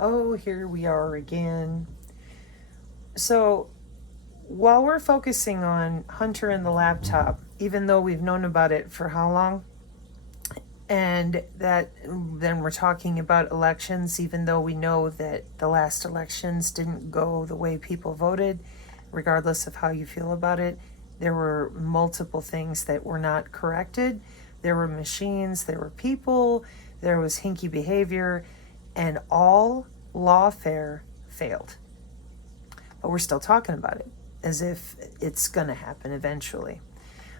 Oh, here we are again. So, while we're focusing on Hunter and the laptop, even though we've known about it for how long? And that then we're talking about elections, even though we know that the last elections didn't go the way people voted, regardless of how you feel about it. There were multiple things that were not corrected. There were machines, there were people, there was hinky behavior, and all lawfare failed. But we're still talking about it as if it's going to happen eventually.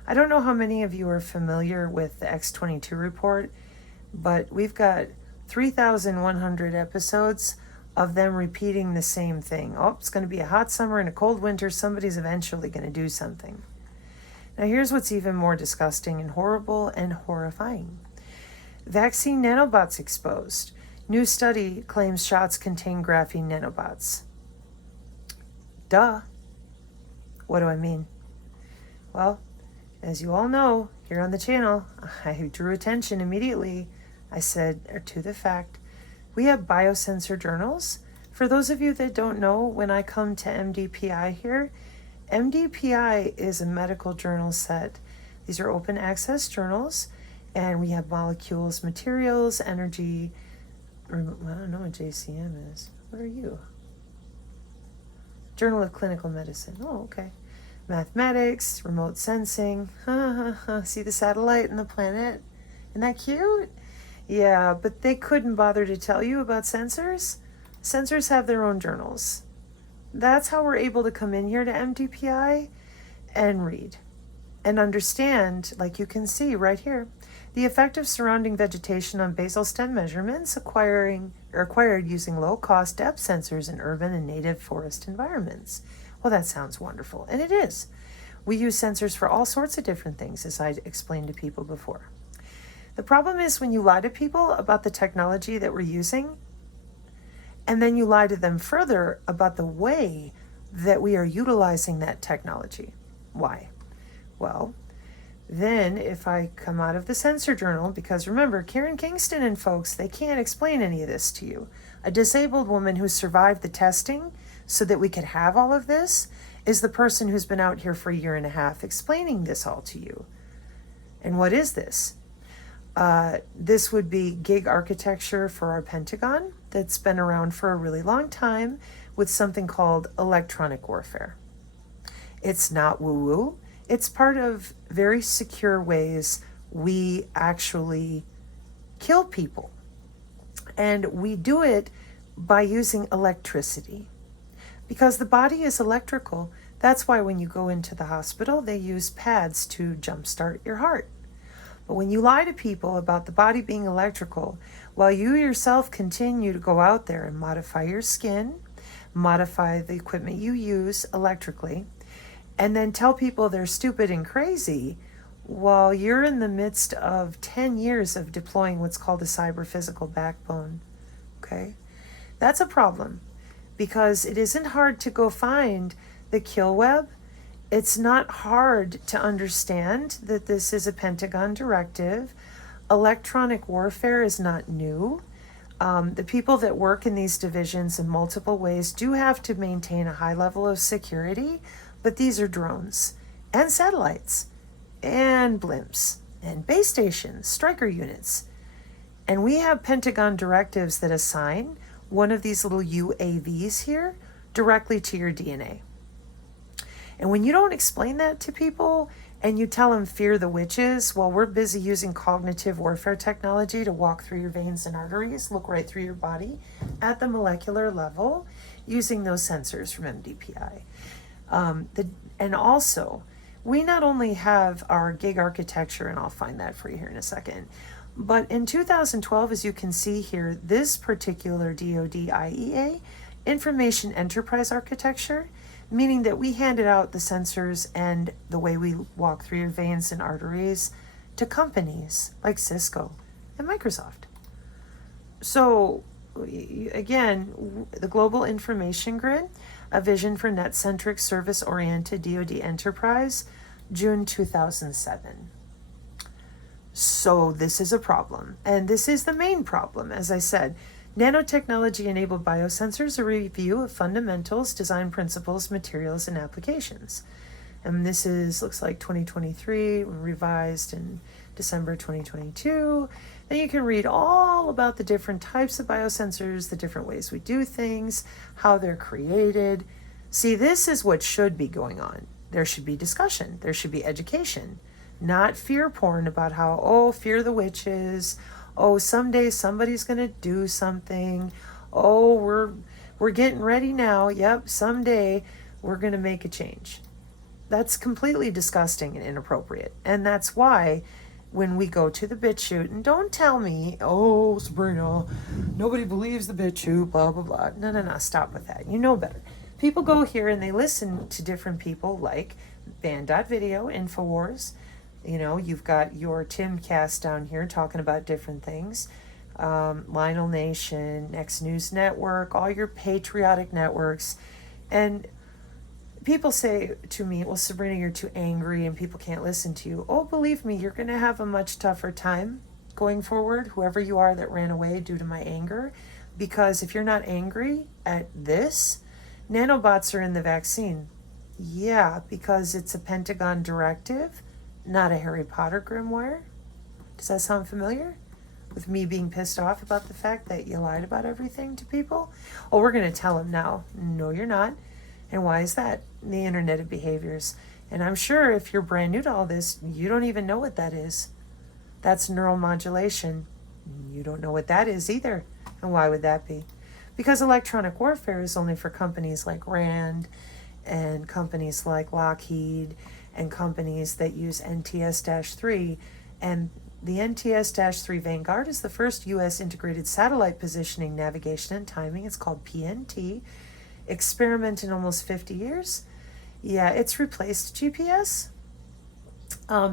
I don't know how many of you are familiar with the X22 report, but we've got 3,100 episodes of them repeating the same thing. Oh, it's going to be a hot summer and a cold winter. Somebody's eventually going to do something. Now, here's what's even more disgusting and horrible and horrifying. Vaccine nanobots exposed. New study claims shots contain graphene nanobots. Duh. What do I mean? Well, as you all know, here on the channel, I drew attention immediately. I said, to the fact, we have biosensor journals. For those of you that don't know, when I come to MDPI here, MDPI is a medical journal set. These are open access journals, and we have molecules, materials, energy. I don't know what JCM is. What are you? Journal of Clinical Medicine. Oh, okay. Mathematics, remote sensing. See the satellite and the planet? Isn't that cute? Yeah, but they couldn't bother to tell you about sensors. Sensors have their own journals. That's how we're able to come in here to MDPI and read and understand, like you can see right here, the effect of surrounding vegetation on basal stem measurements acquired using low-cost depth sensors in urban and native forest environments. Well, that sounds wonderful, and it is. We use sensors for all sorts of different things, as I explained to people before. The problem is when you lie to people about the technology that we're using, and then you lie to them further about the way that we are utilizing that technology. Why? Well, then if I come out of the sensor journal, because remember, Karen Kingston and folks, they can't explain any of this to you. A disabled woman who survived the testing so that we could have all of this is the person who's been out here for a year and a half explaining this all to you. And what is this? This would be gig architecture for our Pentagon that's been around for a really long time with something called electronic warfare. It's not woo-woo. It's part of very secure ways we actually kill people. And we do it by using electricity. Because the body is electrical, that's why when you go into the hospital, they use pads to jumpstart your heart. But when you lie to people about the body being electrical, while you yourself continue to go out there and modify your skin, modify the equipment you use electrically, and then tell people they're stupid and crazy, while you're in the midst of 10 years of deploying what's called a cyber-physical backbone, okay? That's a problem, because it isn't hard to go find the kill web. It's not hard to understand that this is a Pentagon directive. Electronic warfare is not new. The people that work in these divisions in multiple ways do have to maintain a high level of security, but these are drones and satellites and blimps and base stations, striker units. And we have Pentagon directives that assign one of these little UAVs here directly to your DNA. And when you don't explain that to people and you tell them fear the witches, while we're busy using cognitive warfare technology to walk through your veins and arteries, look right through your body at the molecular level using those sensors from MDPI. And also, we not only have our gig architecture, and I'll find that for you here in a second, but in 2012, as you can see here, this particular DoD IEA, Information Enterprise Architecture, meaning that we handed out the sensors and the way we walk through your veins and arteries to companies like Cisco and Microsoft. So again, the Global Information Grid, a vision for net-centric service-oriented DoD enterprise, June 2007. So this is a problem, and this is the main problem, as I said. Nanotechnology-enabled biosensors, a review of fundamentals, design principles, materials, and applications. And this looks like 2023, revised in December 2022. Then you can read all about the different types of biosensors, the different ways we do things, how they're created. See, this is what should be going on. There should be discussion. There should be education, not fear porn about how, oh, fear the witches. Oh, someday somebody's going to do something. Oh, we're getting ready now. Yep, someday we're going to make a change. That's completely disgusting and inappropriate. And that's why when we go to the BitChute, and don't tell me, oh, Sabrina, nobody believes the BitChute, blah, blah, blah. No, stop with that. You know better. People go here and they listen to different people like Band.video, InfoWars. You know, you've got your Timcast down here talking about different things. Lionel Nation, Next News Network, all your patriotic networks. And people say to me, well, Sabrina, you're too angry and people can't listen to you. Oh, believe me, you're going to have a much tougher time going forward, whoever you are that ran away due to my anger. Because if you're not angry at this, nanobots are in the vaccine. Yeah, because it's a Pentagon directive, not a Harry Potter grimoire. Does that sound familiar? With me being pissed off about the fact that you lied about everything to people? Oh, we're going to tell them now. No, you're not. And why is that? The internet of behaviors. And I'm sure if you're brand new to all this, you don't even know what that is. That's neuromodulation. You don't know what that is either. And why would that be? Because electronic warfare is only for companies like RAND and companies like Lockheed and companies that use NTS-3. And the NTS-3 Vanguard is the first U.S. integrated satellite positioning, navigation, and timing. It's called PNT. Experiment in almost 50 years. Yeah, it's replaced GPS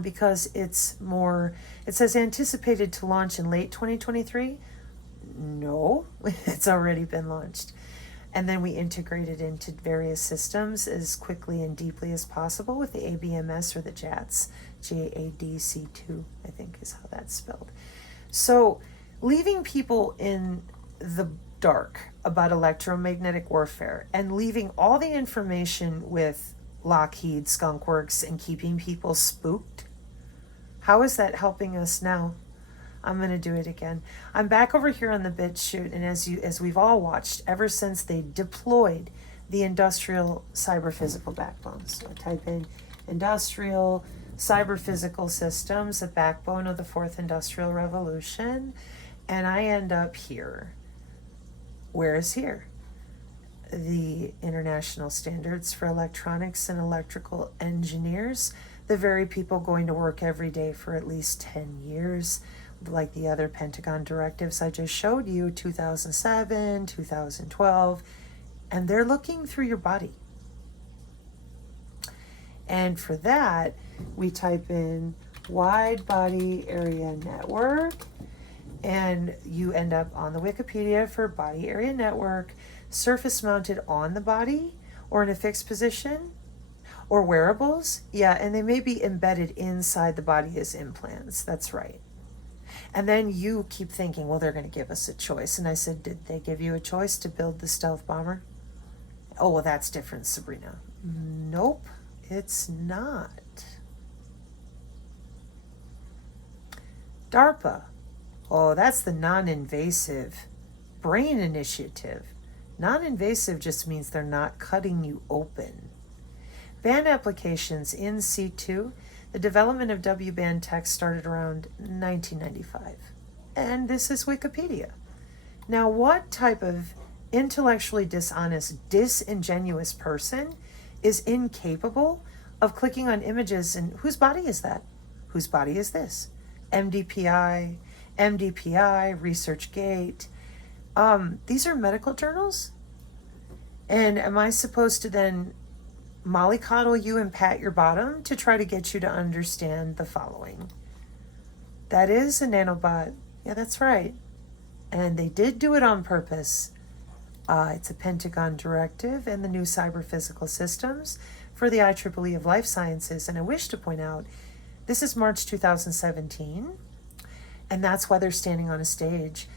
because it's more, it says anticipated to launch in late 2023. No, it's already been launched. And then we integrate it into various systems as quickly and deeply as possible with the ABMS or the JADC, JADC2, I think is how that's spelled. So leaving people in the dark about electromagnetic warfare and leaving all the information with Lockheed, Skunkworks, and keeping people spooked, how is that helping us now? I'm going to do it again. I'm back over here on the BitChute, and as we've all watched, ever since they deployed the industrial cyber-physical backbone. So I type in industrial cyber-physical systems, the backbone of the fourth industrial revolution, and I end up here. Where is here? The International Standards for Electronics and Electrical Engineers, the very people going to work every day for at least 10 years, like the other Pentagon directives I just showed you, 2007, 2012, and they're looking through your body. And for that, we type in wide body area network, and you end up on the Wikipedia for body area network, surface mounted on the body or in a fixed position, or wearables. Yeah, and they may be embedded inside the body as implants. That's right. And then you keep thinking, well, they're going to give us a choice. And I said, did they give you a choice to build the stealth bomber? Oh, well, that's different, Sabrina. Nope, it's not. DARPA. Oh, that's the non-invasive brain initiative. Non-invasive just means they're not cutting you open. Band applications in C2. The development of W-band tech started around 1995. And this is Wikipedia. Now, what type of intellectually dishonest, disingenuous person is incapable of clicking on images and whose body is that? Whose body is this? MDPI, ResearchGate. These are medical journals? And am I supposed to then mollycoddle you and pat your bottom to try to get you to understand the following? That is a nanobot. Yeah, that's right. And they did do it on purpose. It's a Pentagon directive and the new cyber physical systems for the IEEE of Life Sciences. And I wish to point out, this is March 2017, and that's why they're standing on a stage.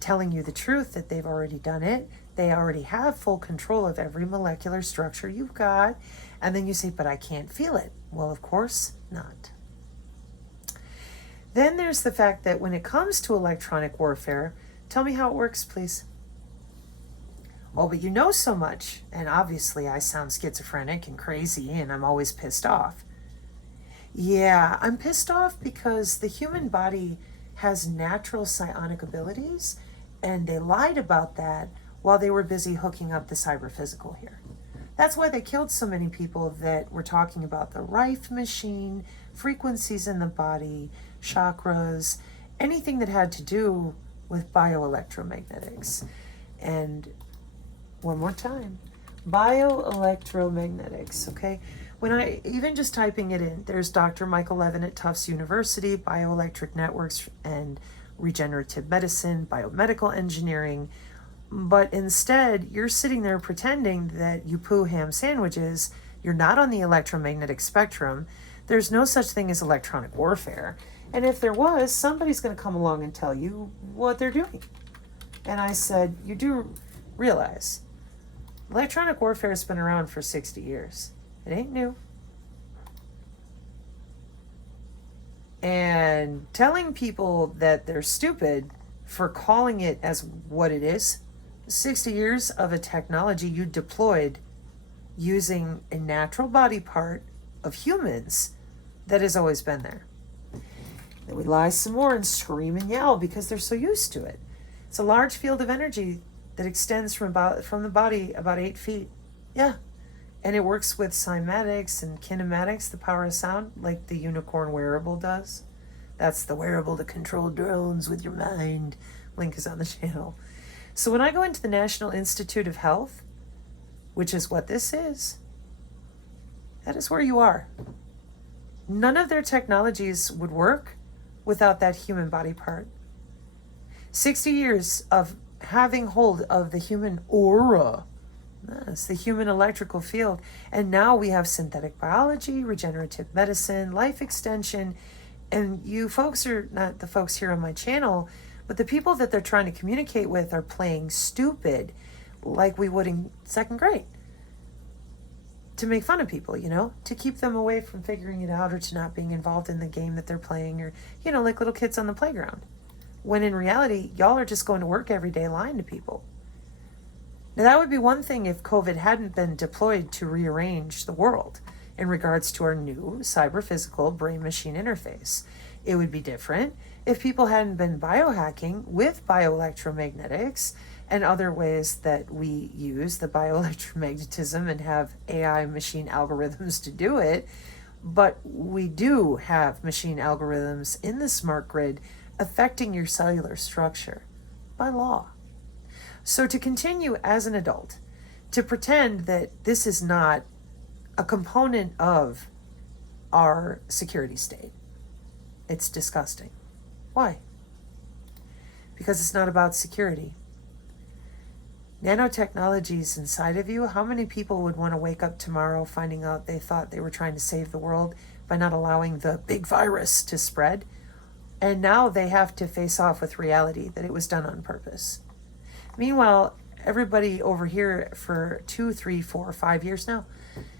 telling you the truth that they've already done it. They already have full control of every molecular structure you've got. And then you say, but I can't feel it. Well, of course not. Then there's the fact that when it comes to electronic warfare, tell me how it works, please. Oh, but you know so much. And obviously I sound schizophrenic and crazy and I'm always pissed off. Yeah, I'm pissed off because the human body has natural psionic abilities, and they lied about that while they were busy hooking up the cyber-physical here. That's why they killed so many people that were talking about the Rife machine, frequencies in the body, chakras, anything that had to do with bioelectromagnetics. And one more time, bioelectromagnetics, okay? When I, even just typing it in, there's Dr. Michael Levin at Tufts University, bioelectric networks and regenerative medicine, biomedical engineering. But instead, you're sitting there pretending that you poo ham sandwiches. You're not on the electromagnetic spectrum. There's no such thing as electronic warfare. And if there was, somebody's going to come along and tell you what they're doing. And I said, you do realize electronic warfare has been around for 60 years. It ain't new. And telling people that they're stupid for calling it as what it is, 60 years of a technology you deployed using a natural body part of humans that has always been there. Then we lie some more and scream and yell because they're so used to it. It's a large field of energy that extends from the body about 8 feet. Yeah. And it works with cymatics and kinematics, the power of sound, like the unicorn wearable does. That's the wearable to control drones with your mind. Link is on the channel. So when I go into the National Institute of Health, which is what this is, that is where you are. None of their technologies would work without that human body part. 60 years of having hold of the human aura. It's the human electrical field. And now we have synthetic biology, regenerative medicine, life extension. And you folks are not the folks here on my channel, but the people that they're trying to communicate with are playing stupid like we would in second grade. To make fun of people, you know, to keep them away from figuring it out or to not being involved in the game that they're playing, or, you know, like little kids on the playground. When in reality, y'all are just going to work every day lying to people. Now, that would be one thing if COVID hadn't been deployed to rearrange the world in regards to our new cyber-physical brain-machine interface. It would be different if people hadn't been biohacking with bioelectromagnetics and other ways that we use the bioelectromagnetism and have AI machine algorithms to do it. But we do have machine algorithms in the smart grid affecting your cellular structure by law. So to continue as an adult, to pretend that this is not a component of our security state, it's disgusting. Why? Because it's not about security. Nanotechnology is inside of you. How many people would want to wake up tomorrow finding out they thought they were trying to save the world by not allowing the big virus to spread? And now they have to face off with reality that it was done on purpose. Meanwhile, everybody over here for 2, 3, 4, 5 years now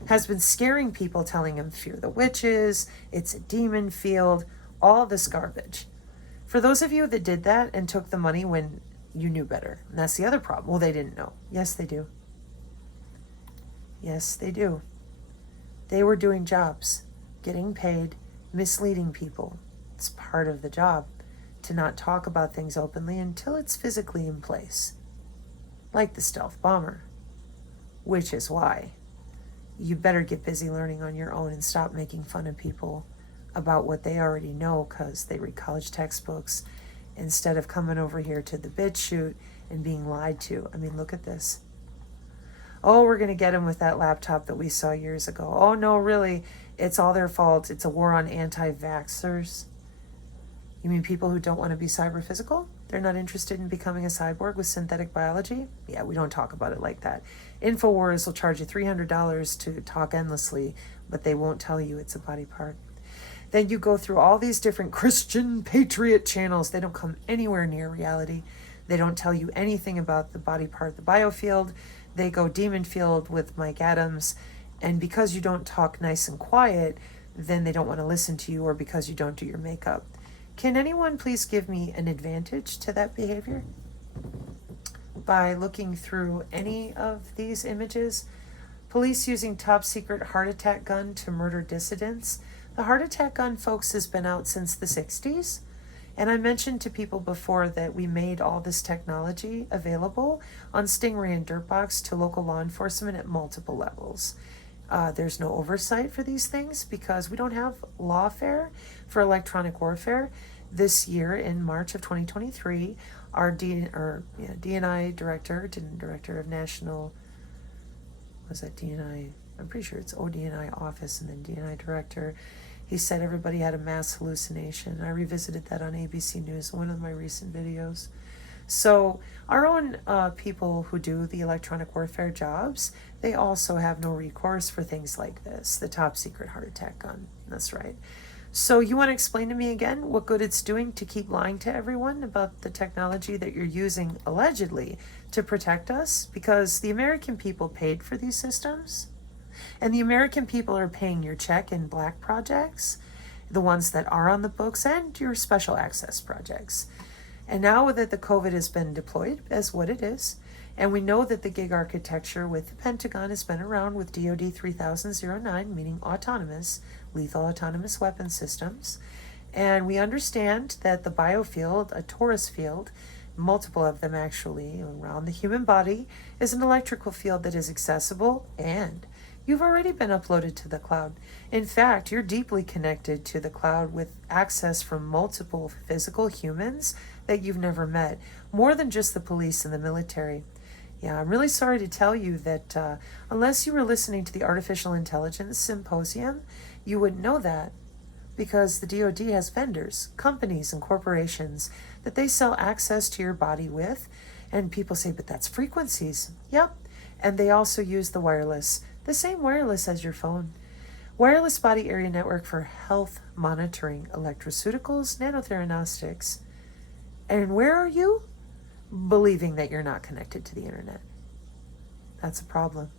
has been scaring people, telling them fear the witches, it's a demon field, all this garbage. For those of you that did that and took the money when you knew better, and that's the other problem. Well, they didn't know. Yes, they do. Yes, they do. They were doing jobs, getting paid, misleading people. It's part of the job to not talk about things openly until it's physically in place. Like the stealth bomber, which is why you better get busy learning on your own and stop making fun of people about what they already know because they read college textbooks instead of coming over here to the bit shoot and being lied to. I mean, look at this. Oh, we're going to get them with that laptop that we saw years ago. Oh, no, really, it's all their fault. It's a war on anti-vaxxers. You mean people who don't want to be cyber-physical? They're not interested in becoming a cyborg with synthetic biology? Yeah, we don't talk about it like that. InfoWars will charge you $300 to talk endlessly, but they won't tell you it's a body part. Then you go through all these different Christian patriot channels. They don't come anywhere near reality. They don't tell you anything about the body part, the biofield. They go demon field with Mike Adams. And because you don't talk nice and quiet, then they don't want to listen to you, or because you don't do your makeup. Can anyone please give me an advantage to that behavior by looking through any of these images? Police using top secret heart attack gun to murder dissidents. The heart attack gun, folks, has been out since the 60s. And I mentioned to people before that we made all this technology available on Stingray and Dirtbox to local law enforcement at multiple levels. There's no oversight for these things because we don't have lawfare for electronic warfare. This year, in March of 2023, our DNI director of national, was that DNI? I'm pretty sure it's ODNI office and then DNI director. He said everybody had a mass hallucination. I revisited that on ABC News, one of my recent videos. So our own people who do the electronic warfare jobs, they also have no recourse for things like this, the top secret heart attack gun. That's right. So you want to explain to me again what good it's doing to keep lying to everyone about the technology that you're using allegedly to protect us? Because the American people paid for these systems. And the American people are paying your check in black projects, the ones that are on the books, and your special access projects. And now that the COVID has been deployed as what it is, and we know that the gig architecture with the Pentagon has been around with DoD 3009, meaning autonomous, lethal autonomous weapon systems. And we understand that the biofield, a torus field, multiple of them actually around the human body, is an electrical field that is accessible, and you've already been uploaded to the cloud. In fact, you're deeply connected to the cloud with access from multiple physical humans that you've never met, more than just the police and the military. Yeah, I'm really sorry to tell you that unless you were listening to the Artificial Intelligence Symposium, you wouldn't know that, because the DoD has vendors, companies, and corporations that they sell access to your body with, and people say, but that's frequencies. Yep, and they also use the wireless, the same wireless as your phone. Wireless body area network for health monitoring, electroceuticals, nanotheranostics. And where are you? Believing that you're not connected to the internet. That's a problem.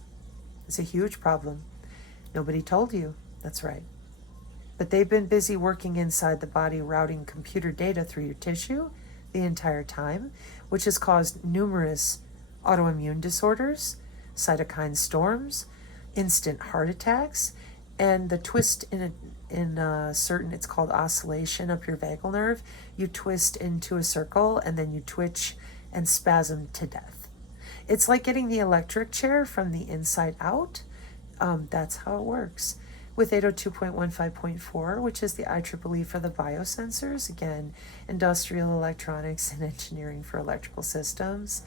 It's a huge problem. Nobody told you. That's right. But they've been busy working inside the body, routing computer data through your tissue the entire time, which has caused numerous autoimmune disorders, cytokine storms, instant heart attacks, and the twist in certain, it's called oscillation up your vagal nerve. You twist into a circle and then you twitch and spasm to death. It's like getting the electric chair from the inside out. That's how it works. With 802.15.4, which is the IEEE for the biosensors, again, industrial electronics and engineering for electrical systems.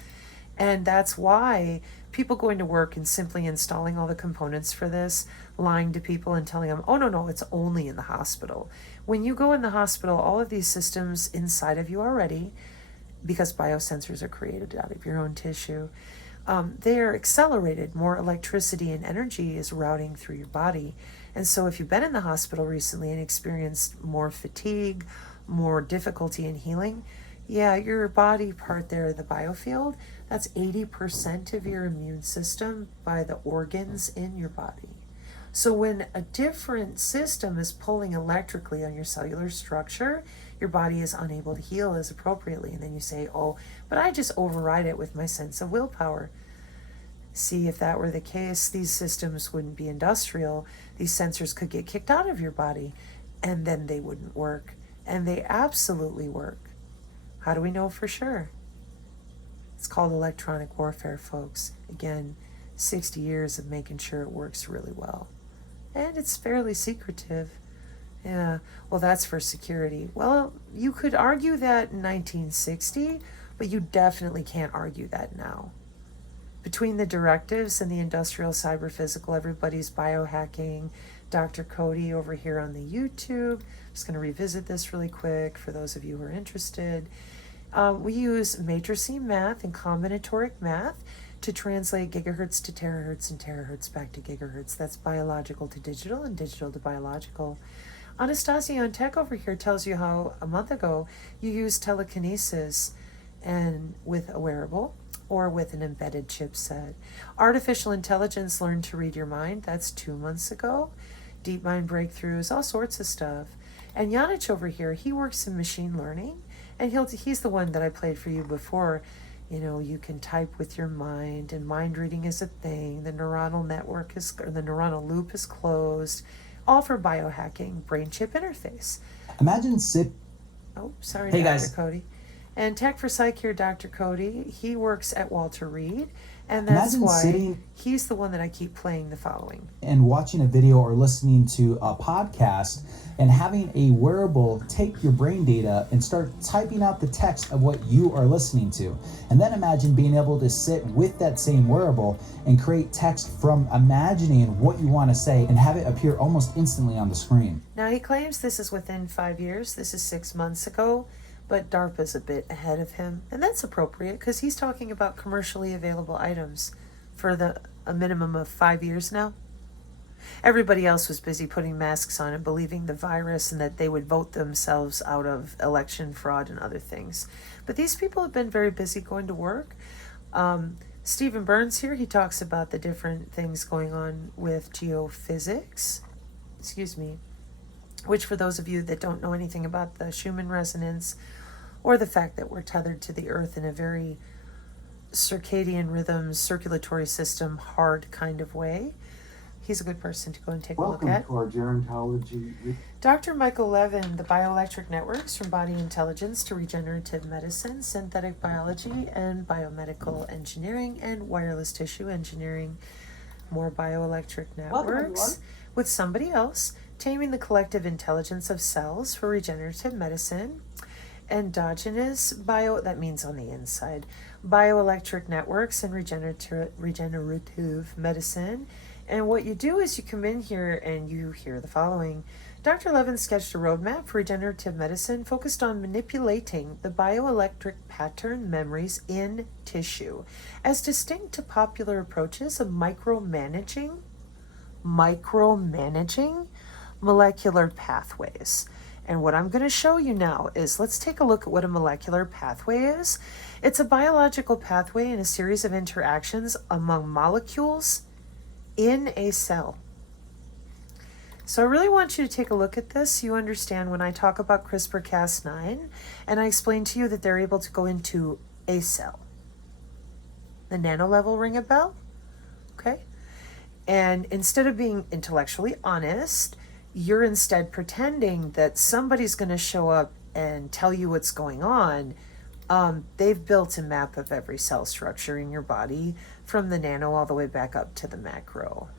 And that's why people going to work and simply installing all the components for this, lying to people and telling them, oh, no, it's only in the hospital. When you go in the hospital, all of these systems inside of you already, because biosensors are created out of your own tissue, they are accelerated. More electricity and energy is routing through your body. And so if you've been in the hospital recently and experienced more fatigue, more difficulty in healing, yeah, your body part there, the biofield, that's 80% of your immune system by the organs in your body. So when a different system is pulling electrically on your cellular structure, your body is unable to heal as appropriately. And then you say, oh, but I just override it with my sense of willpower. See, if that were the case, these systems wouldn't be industrial. These sensors could get kicked out of your body, and then they wouldn't work. And they absolutely work. How do we know for sure? It's called electronic warfare, folks. Again, 60 years of making sure it works really well. And it's fairly secretive. Yeah, well, that's for security. Well, you could argue that in 1960, but you definitely can't argue that now. Between the directives and the industrial cyber-physical, everybody's biohacking. Dr. Cody over here on the YouTube. I'm just going to revisit this really quick for those of you who are interested. We use matricing math and combinatoric math to translate gigahertz to terahertz and terahertz back to gigahertz. That's biological to digital and digital to biological. Anastasia on Tech over here tells you how a month ago you used telekinesis and with a wearable or with an embedded chipset. Artificial intelligence learned to read your mind. That's 2 months ago. Deep mind breakthroughs, all sorts of stuff. And Janich over here, he works in machine learning, and he's the one that I played for you before. You know, you can type with your mind, and mind reading is a thing. The neuronal network is, or the neuronal loop is closed, all for biohacking, brain chip interface. Imagine sit. Oh, sorry, Hey Dr. guys. Cody. And Tech for Psych here, Dr. Cody. He works at Walter Reed, and that's Imagine why sitting he's the one that I keep playing the following. and watching a video or listening to a podcast and having a wearable take your brain data and start typing out the text of what you are listening to. And then imagine being able to sit with that same wearable and create text from imagining what you want to say and have it appear almost instantly on the screen. Now, he claims this is within 5 years. This is 6 months ago, but DARPA's a bit ahead of him. And that's appropriate because he's talking about commercially available items for a minimum of 5 years now. Everybody else was busy putting masks on and believing the virus and that they would vote themselves out of election fraud and other things. But these people have been very busy going to work. Stephen Burns here, he talks about the different things going on with geophysics. Which for those of you that don't know anything about the Schumann resonance or the fact that we're tethered to the earth in a very circadian rhythm, circulatory system, hard kind of way, he's a good person to go and take a look at. Welcome to our gerontology. Dr. Michael Levin, the bioelectric networks from body intelligence to regenerative medicine, synthetic biology, and biomedical engineering, and wireless tissue engineering. More bioelectric networks with somebody else, taming the collective intelligence of cells for regenerative medicine. Endogenous that means on the inside, bioelectric networks and regenerative medicine. And what you do is you come in here and you hear the following. Dr. Levin sketched a roadmap for regenerative medicine focused on manipulating the bioelectric pattern memories in tissue, as distinct to popular approaches of micromanaging molecular pathways. And what I'm going to show you now is, let's take a look at what a molecular pathway is. It's a biological pathway in a series of interactions among molecules in a cell. So I really want you to take a look at this so you understand when I talk about CRISPR-Cas9 and I explain to you that they're able to go into a cell. The nano level, ring a bell? Okay. And instead of being intellectually honest, you're instead pretending that somebody's going to show up and tell you what's going on. They've built a map of every cell structure in your body from the nano all the way back up to the macro.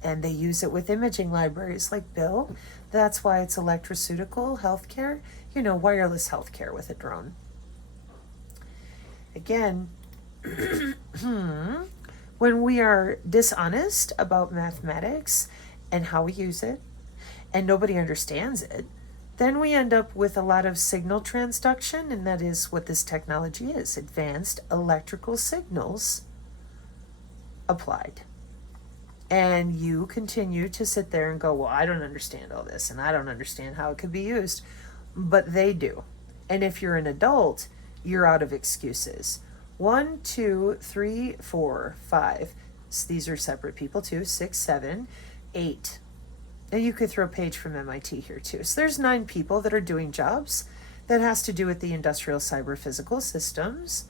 And they use it with imaging libraries like Bill. That's why it's electroceutical healthcare, wireless healthcare with a drone. Again, when we are dishonest about mathematics and how we use it, and nobody understands it, then we end up with a lot of signal transduction, and that is what this technology is, advanced electrical signals applied. And you continue to sit there and go, well, I don't understand all this, and I don't understand how it could be used, but they do. And if you're an adult, you're out of excuses. 1, 2, 3, 4, 5. So these are separate people too. 6, 7, 8. And you could throw a page from MIT here too. So there's 9 people that are doing jobs that has to do with the industrial cyber physical systems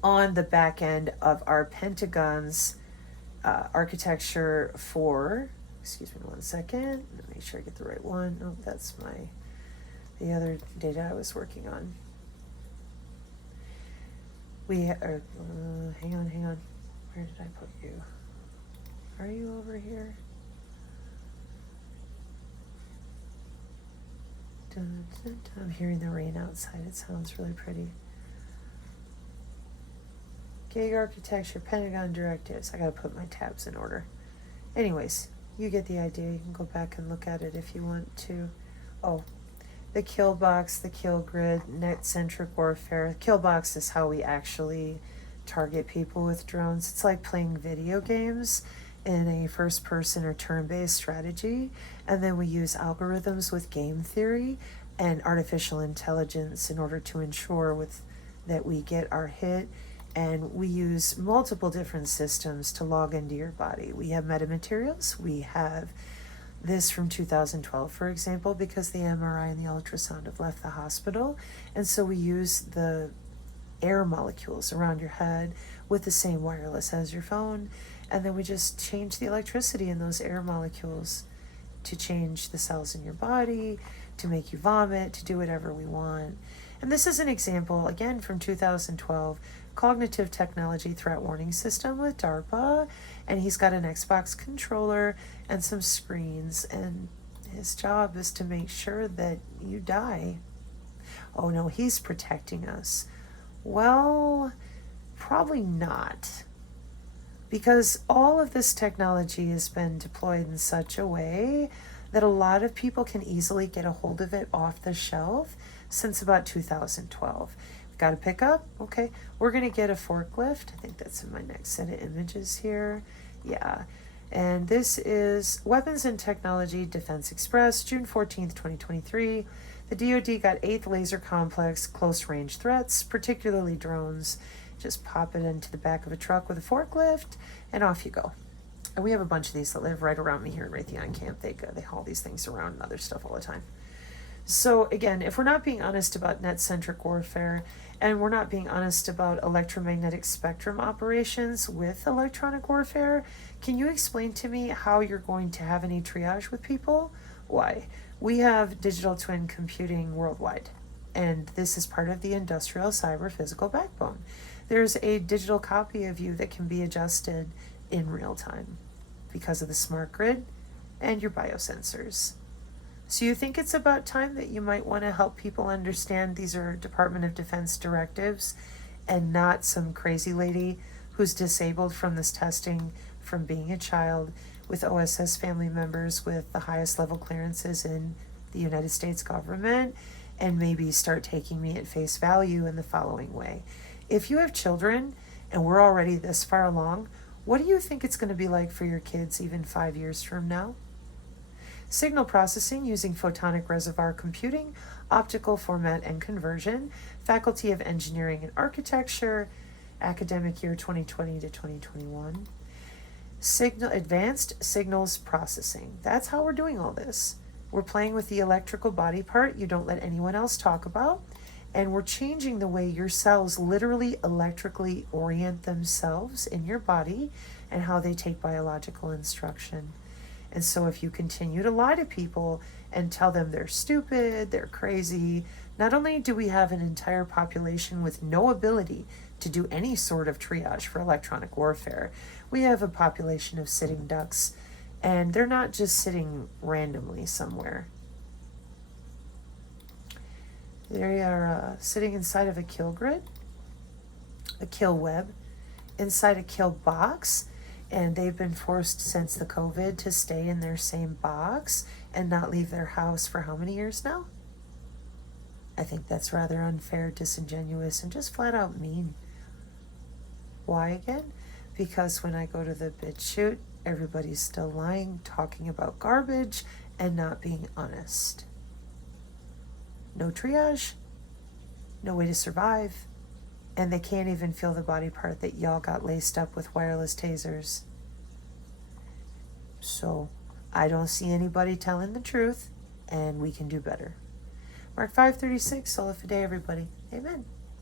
on the back end of our Pentagon's architecture for, excuse me 1 second, let me make sure I get the right one. Oh, that's the other data I was working on. Hang on. Where did I put you? Are you over here? I'm hearing the rain outside. It sounds really pretty. Gig architecture, Pentagon directives. I gotta put my tabs in order. Anyways, you get the idea. You can go back and look at it if you want to. Oh, the kill box, the kill grid, net-centric warfare. Kill box is how we actually target people with drones. It's like playing video games in a first-person or turn-based strategy, and then we use algorithms with game theory and artificial intelligence in order to ensure that we get our hit. And we use multiple different systems to log into your body. We have metamaterials. We have this from 2012, for example, because the MRI and the ultrasound have left the hospital. And so we use the air molecules around your head with the same wireless as your phone. And then we just change the electricity in those air molecules to change the cells in your body, to make you vomit, to do whatever we want. And this is an example, again, from 2012, Cognitive Technology Threat Warning System with DARPA. And he's got an Xbox controller and some screens. And his job is to make sure that you die. Oh no, he's protecting us. Well, probably not. Because all of this technology has been deployed in such a way that a lot of people can easily get a hold of it off the shelf since about 2012. We've got to pick up. Okay, we're going to get a forklift. I think that's in my next set of images here. Yeah. And this is Weapons and Technology Defense Express, June 14th, 2023. The DoD got 8th Laser Complex close range threats, particularly drones. Just pop it into the back of a truck with a forklift, and off you go. And we have a bunch of these that live right around me here in Raytheon Camp. They haul these things around and other stuff all the time. So again, if we're not being honest about net-centric warfare, and we're not being honest about electromagnetic spectrum operations with electronic warfare, can you explain to me how you're going to have any triage with people? Why? We have digital twin computing worldwide, and this is part of the industrial cyber physical backbone. There's a digital copy of you that can be adjusted in real time because of the smart grid and your biosensors. So you think it's about time that you might want to help people understand these are Department of Defense directives and not some crazy lady who's disabled from this testing from being a child with OSS family members with the highest level clearances in the United States government, and maybe start taking me at face value in the following way. If you have children and we're already this far along, what do you think it's going to be like for your kids even 5 years from now? Signal processing using photonic reservoir computing, optical format and conversion, Faculty of Engineering and Architecture, academic year 2020 to 2021. Advanced signals processing. That's how we're doing all this. We're playing with the electrical body part you don't let anyone else talk about, and we're changing the way your cells literally electrically orient themselves in your body and how they take biological instruction. And so if you continue to lie to people and tell them they're stupid, they're crazy, not only do we have an entire population with no ability to do any sort of triage for electronic warfare, we have a population of sitting ducks, and they're not just sitting randomly somewhere. They are sitting inside of a kill grid, a kill web, inside a kill box, and they've been forced since the COVID to stay in their same box and not leave their house for how many years now? I think that's rather unfair, disingenuous, and just flat out mean. Why again? Because when I go to the bitch shoot, everybody's still lying, talking about garbage, and not being honest. No triage, no way to survive, and they can't even feel the body part that y'all got laced up with wireless tasers. So I don't see anybody telling the truth, and we can do better. Mark 5:36, Sola Fide, everybody. Amen.